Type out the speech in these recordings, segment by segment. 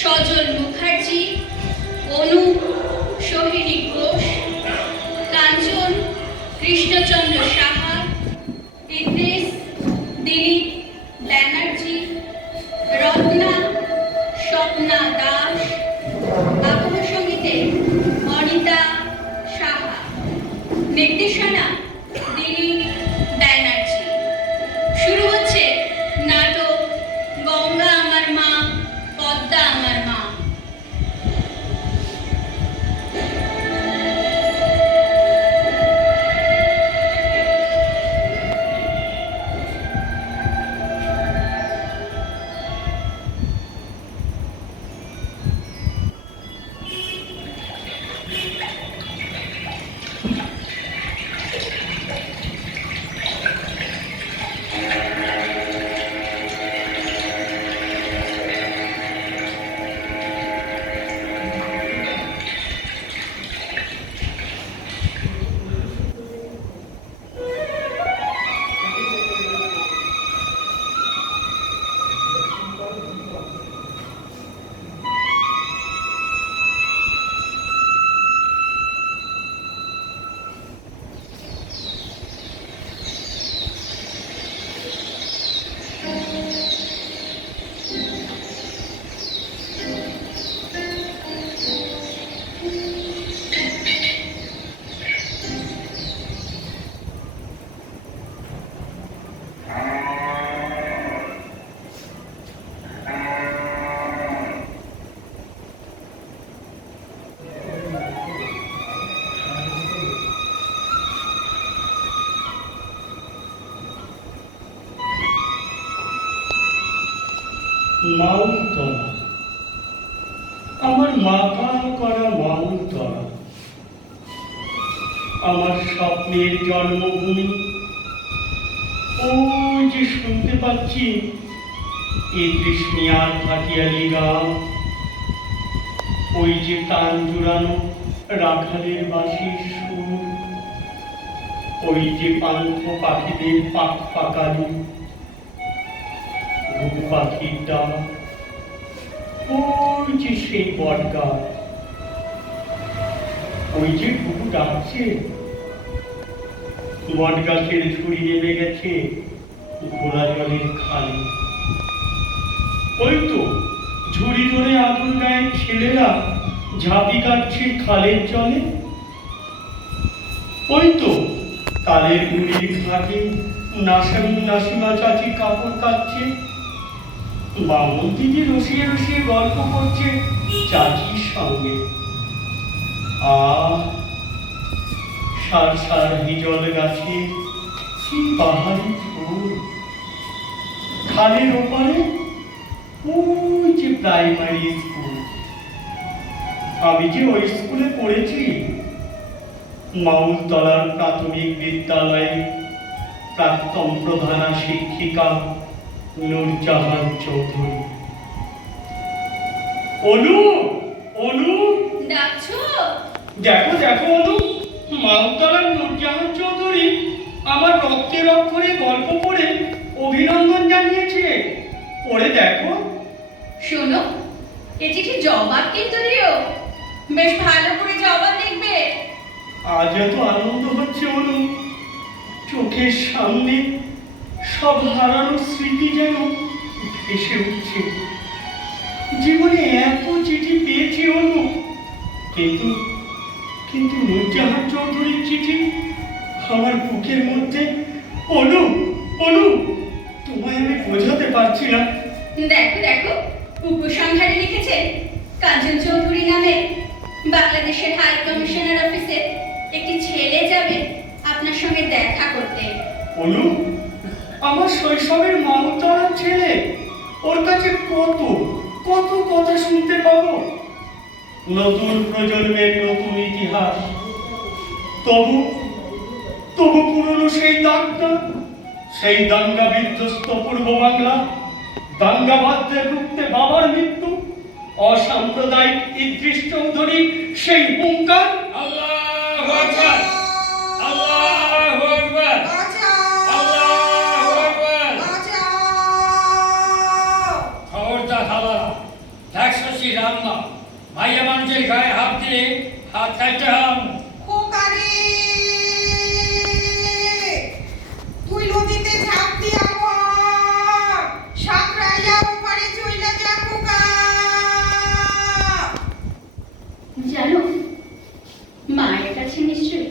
সজল মুখার্জি, অনু সোহিনী ঘোষ, কাঞ্চন কৃষ্ণচন্দ্র সাহা, ইদ্রিস দিলীপ ব্যানার্জি, রত্না স্বপ্না দাস, আবহ সঙ্গীতে অনিতা সাহা, নির্দেশনা দিলীপ ব্যানার্জি। শুরু হচ্ছে নাটক গঙ্গা আমার মা পদ্মা আমার মা। মাউলতলা, আমার মাথায় করা মাউলতলা, আমার স্বপ্নের জন্মভূমি। ওই যে শুনতে পাচ্ছি ইদ্রিস মিয়ার ভাটিয়ালি গান, ওই যে টান জুড়ানো রাখালের বাঁশির সুর, ওই যে পান্থ পাখিদের পাক পাকালি, ঘুঘু পাখির ডাক, ওই যে সেই বট গাছ, ওই যে ঘুঘু ডাকছে। বট গাছের ঝুড়ি নেমে গেছে ঘোলা জলের খালে। ওই তো ঝুড়ি ধরে আগুন গায়ে ছেলেরা ঝাঁপি কাটছে খালের জলে। ওই তো তালের গুড়ির ঘাটে নাসিমা চাচি কাপড় কাচ্ছে। বামন দিদি রসিয়ে রসিয়ে গল্প করছে চাচির সঙ্গে। সার সার হিজল গাছে কি পাহাড়ি ফুল। খালের ওপারে ওই যে প্রাইমারি স্কুল। আমি যে ওই স্কুলে পড়েছি, মাউলতলার প্রাথমিক বিদ্যালয়ে প্রাক্তন প্রধানা শিক্ষিকা নূরজাহান চৌধুরী। অনু, অনু ডাকছো? দেখো দেখো অনু, মাউলতলার নূরজাহান চৌধুরী আমার রক্তের অক্ষরে গল্প পড়ে অভিনন্দন জানিয়েছে। পড়ে দেখো। শোনো, এ চিঠি জবাব কিন্তু দিও, বেশ ভালো করে জবাব লিখবে। আজ এত আনন্দ হচ্ছে অনু, চোখের সামনে সব হারানো স্মৃতি যেন ভেসে উঠছে। জীবনে এত চিঠি পেয়েছি অনু, কিন্তু কিন্তু নূরজাহান চৌধুরীর চিঠি আমার বুকের মধ্যে। অনু, অনু, তোমায় আমি বোঝাতে পারছি না। দেখো দেখো, উপসংহারে লিখেছেন কাঞ্চন চৌধুরী নামে বাংলাদেশের হাই কমিশনার অফিসে একটি ছেলে যাবে আপনার সঙ্গে দেখা করতে। অনু, আমার শৈশবের মাউলতলার ছেলে, ওর কাছে কত কত কথা শুনতে পাবো। নতুন প্রজন্মের নতুন ইতিহাস। তবু তবু পুরনো সেই দাগটা, সেই দাঙ্গা বিধ্বস্ত পূর্ব বাংলা, দাঙ্গাবাদদের রুখতে বাবার মৃত্যু, অসাম্প্রদায়িক ইদ্রিস চৌধুরী সেই হুঙ্কার। আল্লাহু আকবার, আল্লাহু আকবার, আল্লাহু আকবার। খবরদার হালা, রাক্ষসী রান্না মাইয়া মানুষের গায়ে হাত দিয়ে হাত কাটতাম। খোকারে তুই নদীতে ঝাঁপ দিয়া পড়, সাঁতরাইয়া ওপারে চইলা যা খোকা। জানো, মায়ের কাছে নিশ্চয়ই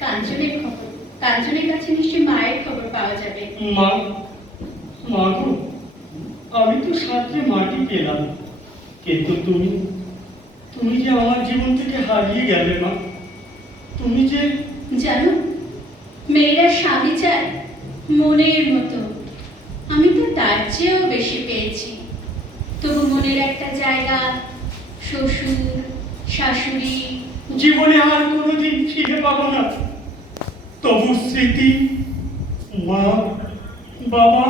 কাঞ্চনের খবর, কাঞ্চনের কাছে নিশ্চয়ই মায়ের খবর পাওয়া যাবে। মা, মা গো, আমি তো সাথে মাটি পেলাম, কিন্তু তুমি তুমি যে আমার জীবন থেকে হারিয়ে গেলে মা। তুমি যে জানো, মেয়েরা স্বামী চায় মনের মতো, আমি তো তার চেয়েও বেশি পেয়েছি। তবু মনের একটা জায়গা, শ্বশুর শাশুড়ি, জীবনে আর কোনোদিন ফিরে পাবো না। তবু স্মৃতি, মা, বাবা,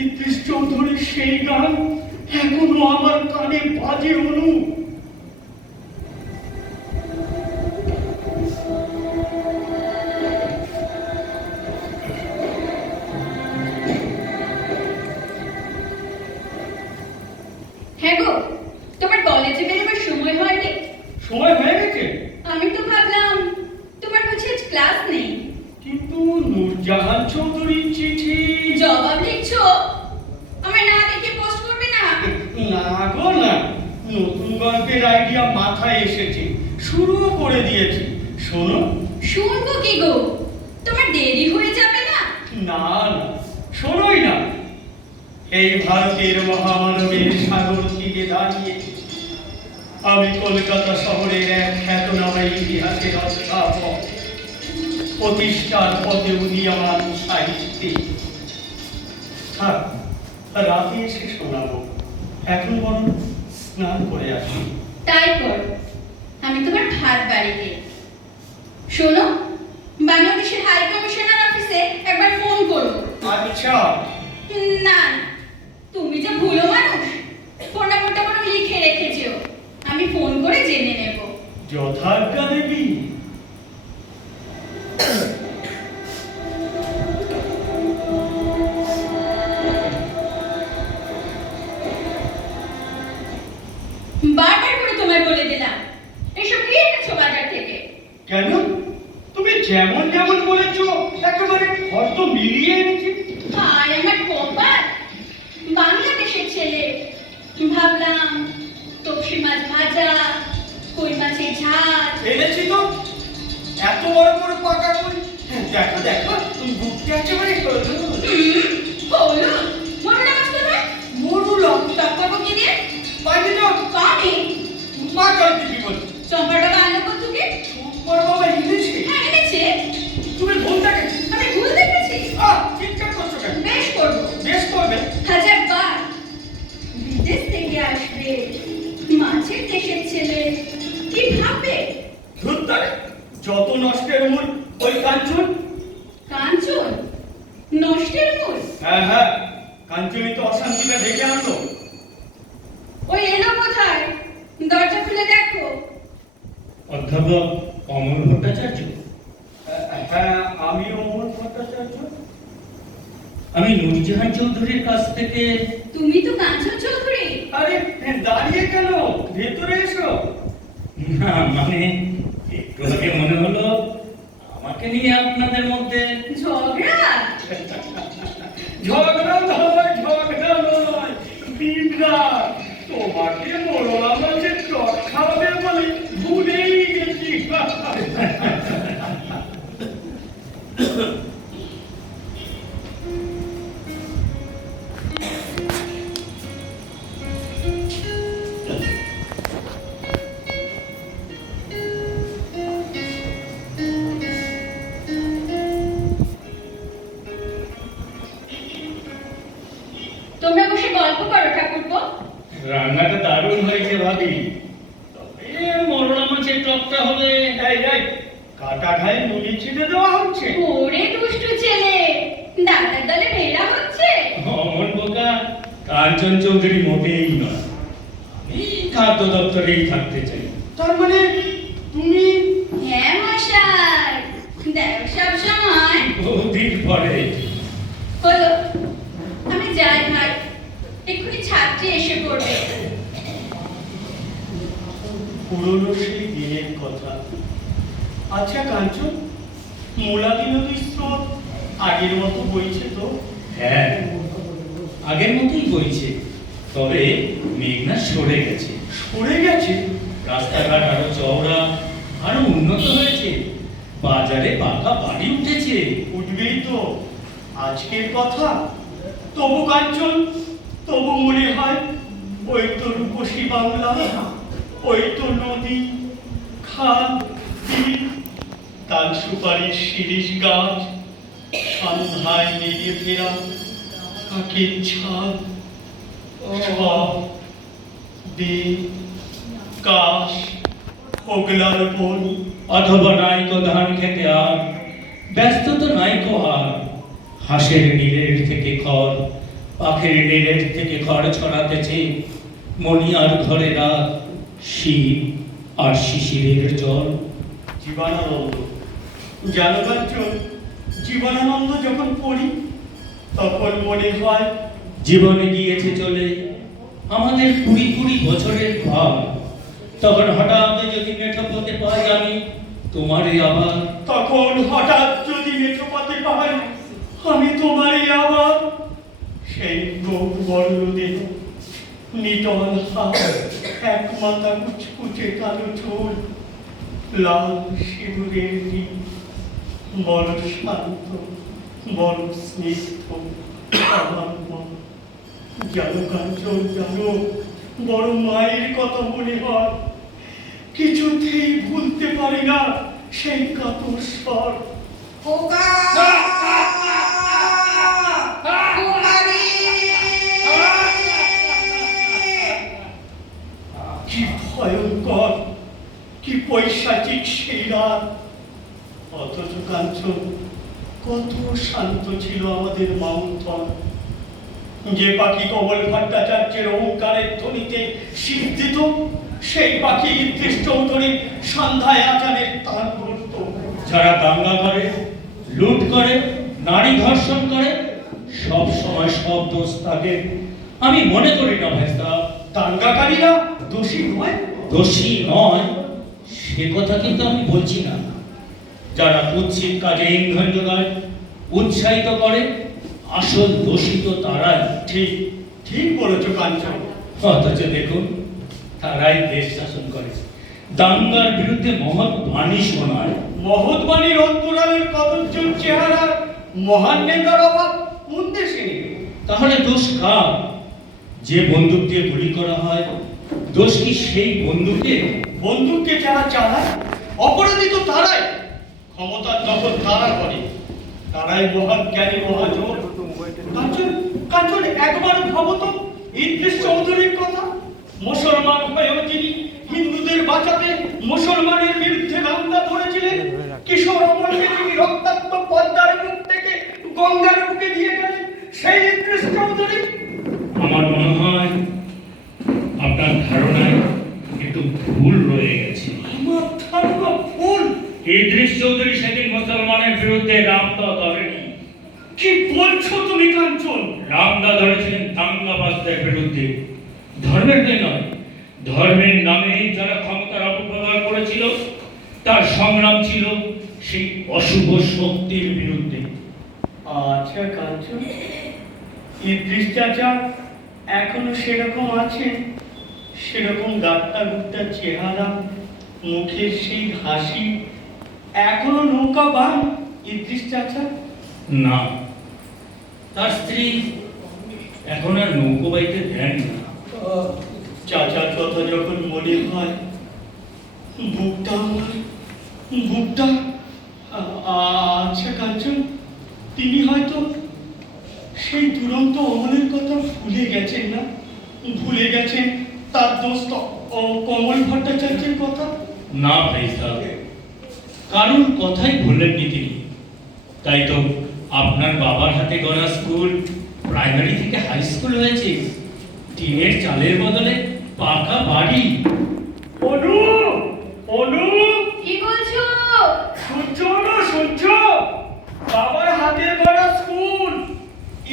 ইদ্রিস চৌধুরীর সেই গান এখনো আমার কানে বাজে। অনু, হ্যাঁ গো, তোমার কলেজে বেরোবার সময় হয়নি? সময় হয়ে গেছে, আমি তো ভাবলাম তোমার বুঝি আজ ক্লাস নেই। কিন্তু নূরজাহান চৌধুরীর চিঠি। জবাব লিখছো? আমায় না দেখে পোস্ট করবে না? না গো না, নতুন গল্পের আইডিয়া মাথায় এসেছে, শুরুও করে দিয়েছি। শোনো। শুনবো কি গো, তোমার দেরি হয়ে যাবে না? না না, শোনোই না। এই ভারতের মহামানবের সাগর থেকে দাঁড়িয়ে আমি কলকাতা শহরের এক খ্যাতনামা ইতিহাসের অধ্যাপক, প্রতিষ্ঠার পথে উদীয়মান সাহিত্যে। থাক, রাতে এসে শোনাবো, এখন বরং স্নান করে আসি। তাই করো, আমি তোমার ভাত বাড়িতে। শোনো, বাংলাদেশের হাই কমিশনার অফিসে একবার ফোন করো। আচ্ছা। না, তুমি যে ভুলো মানুষ, ফোন নাম্বারটা বরং লিখে রেখেছো, আমি ফোন করে জেনে নেব। যথাজ্ঞা দেবী। বারবার করে তোমায় বলে দিলাম, এসব কি এনেছো বাজার থেকে? কেন? তুমি যেমন যেমন বলেছো একেবারে অর্থ মিলিয়ে এনেছি। আর আমার কপাল, বাংলাদেশের ছেলে, ভাবলাম তপসি মাছ ভাজা, কই মাছের ঝাল। এনেছি তো, এত বড় বড় পাকা কই। দেখো দেখো, তুমি বুকটা একেবারে হলুদ, মরুলা মাছ কোথায়? মরুলা টক করবো কি দিয়ে? পাইনি তো। পানি? মা কাল দিবি বল। চম্পা টাকা আনলো কোথেকে? বড় বাবা এনেছে। হ্যাঁ এনেছে। তুমি ভুল দেখেছি। আমি ভুল দেখেছি? চিৎকার করছো কেন? বেশ করবো, বেশ করবে। হাজার বার। বিদেশ থেকে আসবে, মাছের দেশের ছেলে, কি ভাববে? ধুত্তারে, যত নষ্টের মূল ওই কাঞ্চন। কাঞ্চন নষ্টের মূল? হ্যাঁ হ্যাঁ, কাঞ্চনই তো অশান্তিটা ডেকে আনলো। ওই এলো কোথায়? দরজা খুলে দেখো। অধ্যাপক অমর ভট্টাচার্য। হ্যাঁ, আমি অমর ভট্টাচার্য। আমি নূরজাহান চৌধুরীর কাছ থেকে। তুমি তো কাঞ্চন চৌধুরী। আরে দাঁড়িয়ে কেন, ভেতরে এসো। না মানে একটু আগে মনে হলো আমাকে নিয়ে আপনাদের মধ্যে ঝগড়া। ঝগড়া নয়, ঝগড়া নয়, বিন্দাস। তোমাকে মরলা মাছের টক খাওয়াবে বলে ভুলেই গেছি। তোমরা বসে গল্প করো ঠাকুরপো। রান্নাটা দারুণ হয়েছে ভাবি, তবে মরলা মাছের টকটা হবে। এই এই, কাটা ঘায়ে নুনি ছিটে দেওয়া হচ্ছে। ওরে দুষ্টু ছেলে, দাদার দলে ভেড়া হচ্ছে। অমর বোকা, কাঞ্চন চৌধুরী মোটেই নয়। আমি খাদ্য দপ্তরেই থাকতে চাই। তার মানে তুমি? হ্যাঁ মশাই, দেখো সব সময়। বহুদিন পরে। হলো, আমি যাই ভাই, এক্ষুনি ছাত্রী এসে পড়বে। পুরনো সেই দিনের কথা। আচ্ছা কাঞ্চন, মুলাদি নদীর স্রোত আগের মতো বইছে তো? হ্যাঁ, আগের মতোই বইছে, তবে মেঘনা সরে গেছে। সরে গেছে? রাস্তাঘাট আরো চওড়া, আরো উন্নত হয়েছে, বাজারে পাকা বাড়ি উঠেছে। উঠবেই তো, আজকের কথা। তবু কাঞ্চন, তবু মনে হয় ওই তো রূপসী বাংলা, ওই তো নদী, খাল, বিল, তাল সুপারির শিরিষ গাছ, সন্ধ্যায় নেড়ে ফেরা কাকের ছাদ, সব বেল, কাশ, ওগলার বন। অথবা নাইকো ধান খেতে আর ব্যস্ত তো নাইকো আর, হাঁসের নীলের থেকে খড়, পাখির নীলের থেকে খড় ছড়াতেছে, মণিয়ার ঘরে রাত, শীত আর শিশিরের জল। জীবনানন্দ, জানো কাঞ্চন, জীবনানন্দ যখন পড়ি তখন মনে হয় জীবনে গিয়েছে চলে আমাদের 20 বছরের ভার, তখন হঠাৎ যদি মেঠো পথে পাই আমি তোমারে আবার, তখন হঠাৎ যদি মেঠো পথে পাই আমি তোমারই আবার, সেই বর্ণ দেহ, নিটল হাত, এক মাথা কুচকুচে কালো চুল, লাল সিঁদুরের টিপ, বড় শান্ত, বড় স্নিগ্ধ আমার মন। জানো কাঞ্চন, জানো, বড় মায়ের কথা মনে হয়, কিছুতেই ভুলতে পারি না সেই কাতর স্বর। খোকা খোকারে কি ভয়ঙ্কর, কি পৈশাচিক সেই রাত! অথচ কাঞ্চন, কত শান্ত ছিল আমাদের মাউন্থন। যে পাখি কমল ভট্টাচার্যের ওঙ্কারের ধ্বনিতে শীত দিত, সেই পাখি ইদ্রিস চৌধুরী সন্ধ্যায় আজানের তান করত। যারা দাঙ্গা করে, লুট করে, নারী ধর্ষণ করে, সব সময় সব দোষ থাকে। আমি মনে করি না ভাইস্তা, দাঙ্গাকারীরা দোষী নয়। দোষী নয় সে কথা কিন্তু আমি বলছি না। যারা কুৎসিত কাজে ইন্ধন যোগায়, উৎসাহিত করে, আসল দোষিত তারাই। ঠিক, ঠিক বলেছ কাঞ্চন। অথচ দেখুন, তারাই দেশ শাসন করে, দাঙ্গার বিরুদ্ধে মহৎ বাণী শোনায়। মহৎ বাণীর অন্তরালের কদর্যন চেহারা মহান নেতার অভাব কোন দেশে নেই? তাহলে দোষ কার? যে বন্দুক দিয়ে গুলি করা হয়, দোষ কি সেই বন্দুকের? বন্দুককে যারা চালায়, অপরাধী তো তারাই। ক্ষমতার দখল তারা করে, তারাই মহান জ্ঞানী মহাজন। কাঞ্চন, কাঞ্চন, একবার ভাবো তো ইদ্রিস চৌধুরীর কথা। মুসলমান হয়েও যিনি হিন্দুদের বাঁচাতে মুসলমানের বিরুদ্ধে দাঙ্গা ধরেছিলেন, কিশোর অমলকে তিনি রক্তাক্ত পদ্মার মুখ থেকে গঙ্গার বুকে দিয়ে গেলেন, সেই ইদ্রিস চৌধুরী। আমার মনে হয় আপনার ধারণায় একটু ভুল রয়ে গেছে। আমার ধারণা ভুল? ইদ্রিস চৌধুরী সেদিন মুসলমানের বিরুদ্ধে রামদা ধরেনি। কি বলছো তুমি কাঞ্চন? রামদা ধরেছিলেন দাঙ্গাবাজদের বিরুদ্ধে, ধর্মের নয়, ধর্মের নামে যারা ক্ষমতার অপব্যবহার করেছিল, তার সংগ্রাম ছিল সেই অশুভ শক্তির বিরুদ্ধে। আচ্ছা কাঞ্চন, ইদ্রিস চাচা এখনো সেরকম আছে? সেরকম গাত্তা গুত্তা চেহারা, মুখের সেই হাসি, এখনো নৌকা বান ইদ্রিস চাচা? না, তার স্ত্রী এখন আর নৌকো বাইতে দেন না। চাচার কথা যখন মনে হয়, বুকটা আমার, বুকটা। আচ্ছা কাঞ্চন, তিনি হয়তো সেই দুরন্ত অমলের কথা ভুলে গেছেন না? ভুলে গেছেন তার দোস্ত ও কমল ভট্টাচার্যের কথা? না ভাই সাহেব, কারণ কথাই ভুলেননি তিনি। তাই তো আপনার বাবার হাতে গড়া স্কুল প্রাইমারি থেকে হাই স্কুল হয়েছে, টিনের চালের বদলে পাকা বাড়ি। অনু, অনু, কি বলছো? শুনছো না? শুনছো? বাবার হাতে গড়া স্কুল,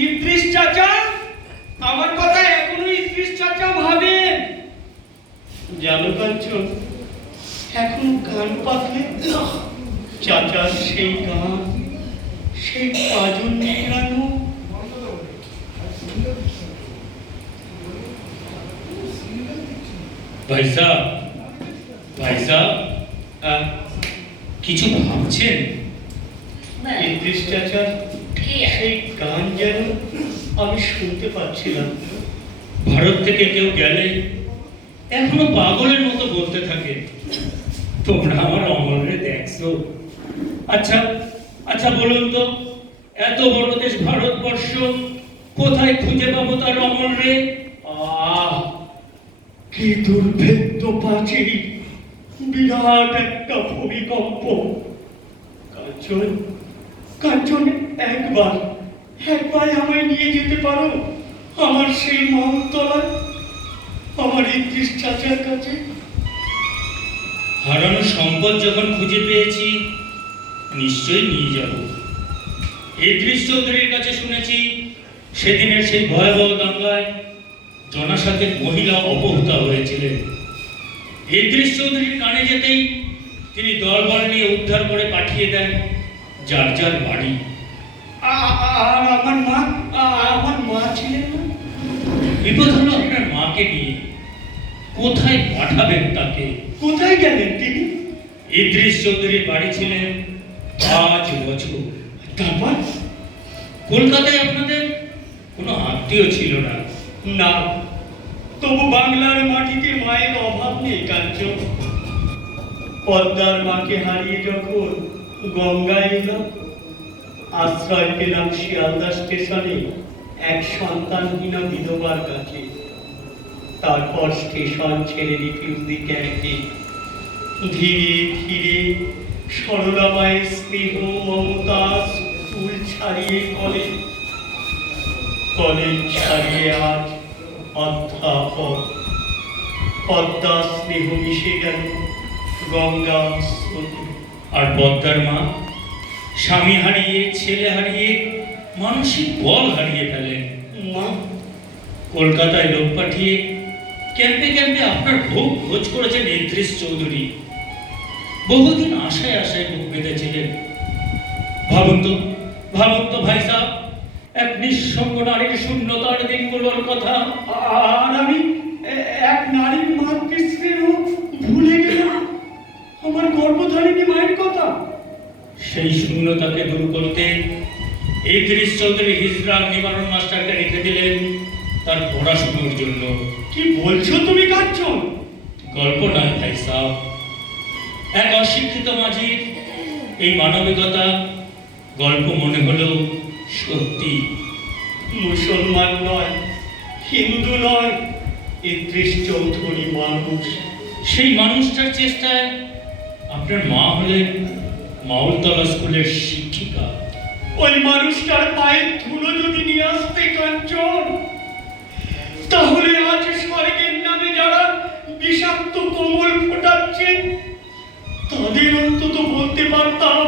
ইদ্রিস চাচা। আমার কথা এখনো ইদ্রিস চাচা ভাবেন। জানো কাঞ্চন, এখনো গান পাতলে চাচার সেই গান, সেই পাজন নিংড়ানো। ভাই সাহেব, ভাই সাহেব, কিছু ভাবছেন? ইদ্রিস চাচার সেই গান যেন আমি শুনতে পাচ্ছিলাম। ভারত থেকে কেউ গেলে এখনো পাগলের মতো বলতে থাকে, তোমরা আমার অমরে দেখছো। আচ্ছা আচ্ছা, বলুন তো, এত বড় দেশ ভারতবর্ষ, কোথায় খুঁজে পাবো তার অমর রে? আহ, কি দুর্ভেদ্য প্রাচীর, বিরাট একটা ভূমিকম্প। কাঞ্চন, কাঞ্চন, একবার একবার আমায় নিয়ে যেতে পারো আমার সেই মহতলায়, আমার ইদ্রিস চাচার কাছে। হারানো সম্পদ যখন খুঁজে পেয়েছি, নিশ্চয়ই নিয়ে যাব। ইদ্রিস চৌধুরীর কাছে শুনেছি সেদিনের সেই ভয়াবহ দাঙ্গায় জনসাধারণের মহিলা অপহৃতা হয়েছিলেন। ইদ্রিস চৌধুরীর কানে যেতেই তিনি দলবল নিয়ে উদ্ধার করে পাঠিয়ে দেন যার যার বাড়ি। আর আমার মা ছিলেন না? বিপদ হলো আপনার মাকে নিয়ে। কোথায় পাঠাবেন তাকে? কোথায় গেলেন তিনি? ইদ্রিস চৌধুরীর বাড়ি ছিলেন 5 বছর। তারপর? কলকাতায় আপনাদের কোনো আত্মীয় ছিল না? না, তবু বাংলার মাটিতে মায়ের অভাব নেই কাঞ্চন। পদ্মার মাকে হারিয়ে যখন গঙ্গায় এলাম, আশ্রয় পেলাম শিয়ালদা স্টেশনে এক সন্তানহীনা বিধবার কাছে। তারপর স্টেশন ছেড়ে রিফিউজি ক্যাম্পে ধীরে ধীরে সরলা মায়ের স্নেহ মমতা ফুল ছাড়িয়ে কলেজ ছাড়িয়ে আজ অধ্যাপক। পদ্মা স্নেহ মিশে গেল গঙ্গা স্রোতে। আর পদ্মার মা স্বামী হারিয়ে, ছেলে হারিয়ে, মানসিক বল হারিয়ে ফেলেন। মা, কলকাতায় লোক পাঠিয়ে ক্যাম্পে ক্যাম্পে আপনার ভোগ খোঁজ করেছেন ইদ্রিস চৌধুরী। বহুদিন আশায় আশায় বুক বেঁধেছিলেন। ভাবুন তো ভাই সাহেব, এক নিঃসঙ্গ নারীর শূন্যতার দিনগুলোর কথা। আর আমি এক নারীর মাতৃস্নেহ ভুলে গেলাম, আমার গর্ভধারিণী মায়ের কথা। সেই শূন্যতাকে দূর করতে ইদ্রিস চৌধুরী হিজড়া নিবারণ মাস্টারকে রেখে দিলেন তার পড়াশোনার জন্য। কি বলছো তুমি কাঞ্চন? গল্প নয় ভাই সাহেব, এক অশিক্ষিত মাঝির এই মানবিকতা গল্প মনে হলো সত্যি। মুসলমান নয়, হিন্দু নয়, ইদ্রিস চৌধুরী মানুষ। সেই মানুষটার চেষ্টায় আপনার মা হলেন মাউলতলা স্কুলের শিক্ষিকা। ওই মানুষটার পায়ের ধুলো যদি নিয়ে আসতে কাঞ্চন, তাহলে আজ স্বর্গের নামে যারা বিষাক্ত কোমল ফোটাচ্ছে, তাদের অন্তত বলতে পারতাম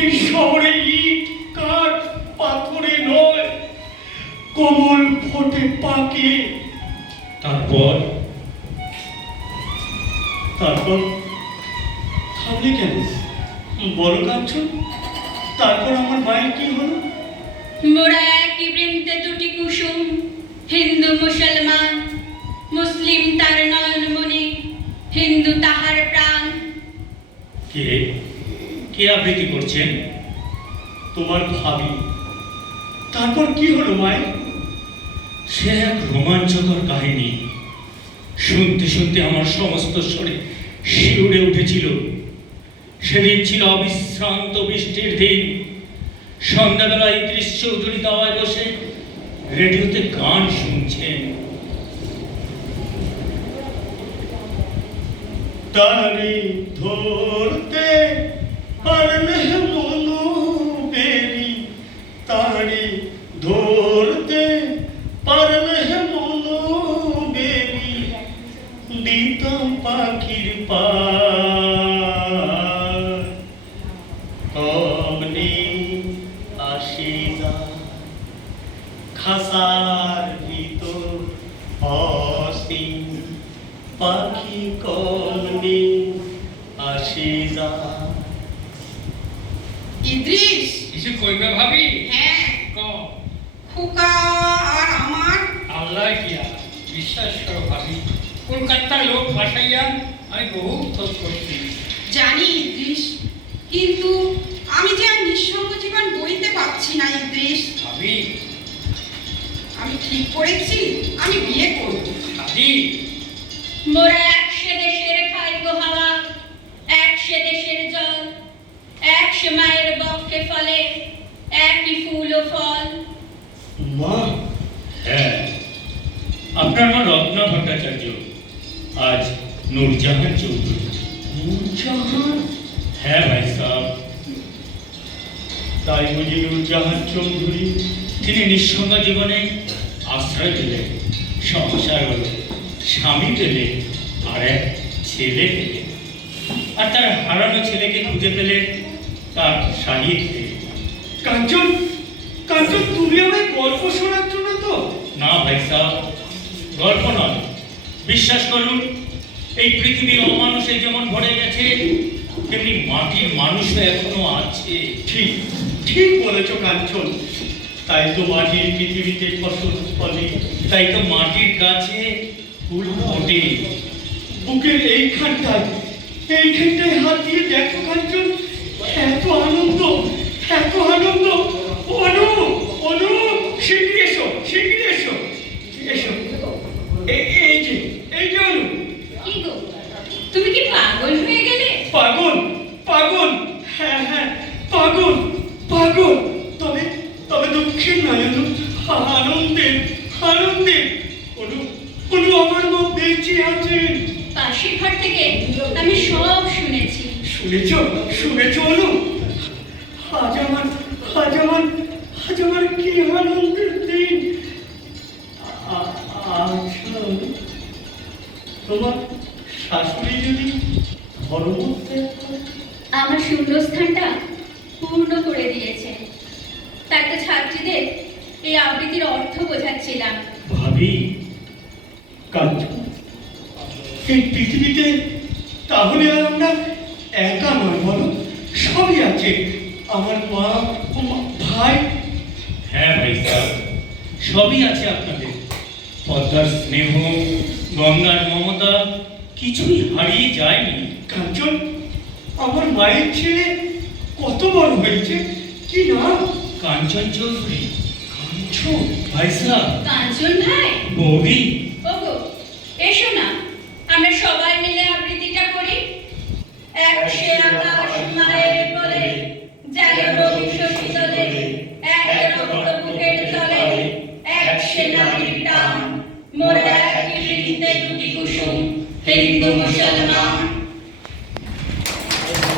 এই শহরে ইট কাঠ পাথরে নয়, কোমল ফোটে পাকে। তারপর থামলে কেন? বড় কাঞ্চন, তারপর আমার মায়ের কি হলো? মোরা একই বৃন্তে দুটি কুসুম, হিন্দু মুসলমান, মুসলিম তার নয়ন মনে, হিন্দু তাহার প্রাণ। কে আবৃত্তি করছেন? তোমার ভাবি। তারপর কি হলো মায়ের? সে এক রোমাঞ্চকর কাহিনী। শুনতে শুনতে আমার সমস্ত শরীর শিউরে উঠেছিল। সেদিন ছিল অবিশ্রান্ত বৃষ্টির দিন। সন্ধ্যাবেলা ইদ্রিস চৌধুরী দাওয়ায় বসে রেডিওতে গান শুনছেন। তারি ধরতে পারলে মনো বেরি, তারি ধরতে পারলে মনো বেরি, দিতাম পাখির পা অমনি আসিনা খাসার ভিতর অসীম পাখি কমনি আসি যায়। ইদ্রিস, কিছু কইবে ভাবি? হ্যাঁ, ক খোকা আর আমার আল্লাহ কিয়া বিশ্বাস করো ভাবি, কলকাতার লোক পাঠাইয়া আমি বহু খোঁজ করছি। জানি ইদ্রিস, কিন্তু আমি যে আর নিঃসঙ্গ জীবন বইতে পারছি না ইদ্রিস। ভাবি, আমি ঠিক করেছি আমি বিয়ে করব। ভাবি, মোরা একশে দেশের খাইব হাওয়া, একশে দেশের জল, একশে মায়ের বক্ষে ফলে একই ফুল ও ফল। মা, হ্যাঁ, আপনার মা রত্না ভট্টাচার্য, আজ নূরজাহান চৌধুরী। নূরজাহান? হ্যাঁ ভাই সাহেব, তাই বুঝি নূরজাহান চৌধুরী? তিনি নিঃসঙ্গ জীবনে আশ্রয় পেলেন, সংসার হলো, স্বামী পেলেন, আর এক ছেলে পেলেন, আর তার হারানো ছেলেকে খুঁজে পেলেন তার সাহিত্যে। কাঞ্চন, কাঞ্চন, তুমি আমায় গল্প শোনার জন্য তো? না ভাই সাহেব, গল্প নয়, বিশ্বাস করুন, এই পৃথিবী অমানুষে যেমন ভরে গেছে, তেমনি মাটির মানুষও এখনো আছে। ঠিক, ঠিক বলেছ কাঞ্চন। তাই তো মাটির পৃথিবীতে ফসল ফলে, তাই তো মাটির গাছে ফুল ফোটে। বুকের এইখানটায় হাত দিয়ে দেখো কাঞ্চন, এত আনন্দ, এত আনন্দ। অনু, অনু, শিগগিরি এসো, শিগগিরি এসো, এসো। এই যে অনু। কি গো, তুমি কি পাগল হয়ে গেলে? পাগল, পাগল, হ্যাঁ হ্যাঁ, পাগল, পাগল। তবে তবে দুঃখের নয় অনু, আনন্দের, আনন্দের। অনু, অনু, আমার মা বেঁচে আছেন। পাশের ঘর থেকে আমি সব শুনেছি। শুনেছ, শুনেছ অনু? আজ আমার কি আনন্দের দিন। আচ্ছা, তোমার শাশুড়ি যদি ধর্ম ত্যাগ করে? আমার শূন্যস্থানটা পূর্ণ করে দিয়েছে। তাই তো ছাত্রীদের এই আবৃত্তির অর্থ বোঝাচ্ছিলাম। ভাবি, কাঞ্চন, এই পৃথিবীতে তাহলে আর আমরা একা নয় বলো? সবই আছে, আমার মা, ভাই। হ্যাঁ ভাই সাহেব, সবই আছে আপনাদের। পদ্মার স্নেহ, গঙ্গার মমতা কিছুই হারিয়ে যায়নি। কাঞ্চন, আমার মায়ের ছেলে কত বড় হয়েছে, কি নাম? কাঞ্চন চৌধুরী। কাঞ্চন? ভাই সাহেব, কাঞ্চন ভাই, বৌদি, ওগো এসো না, আমরা সবাই মিলে আবৃত্তিটা করি। একশে আকাশ মায়ের বলে, যায় রবি শশী তলে, এক রক্ত বুকের তলে, একশে নারীর টান, মোরা একই বৃন্তে দুটি কুসুম, হিন্দু মুসলমান।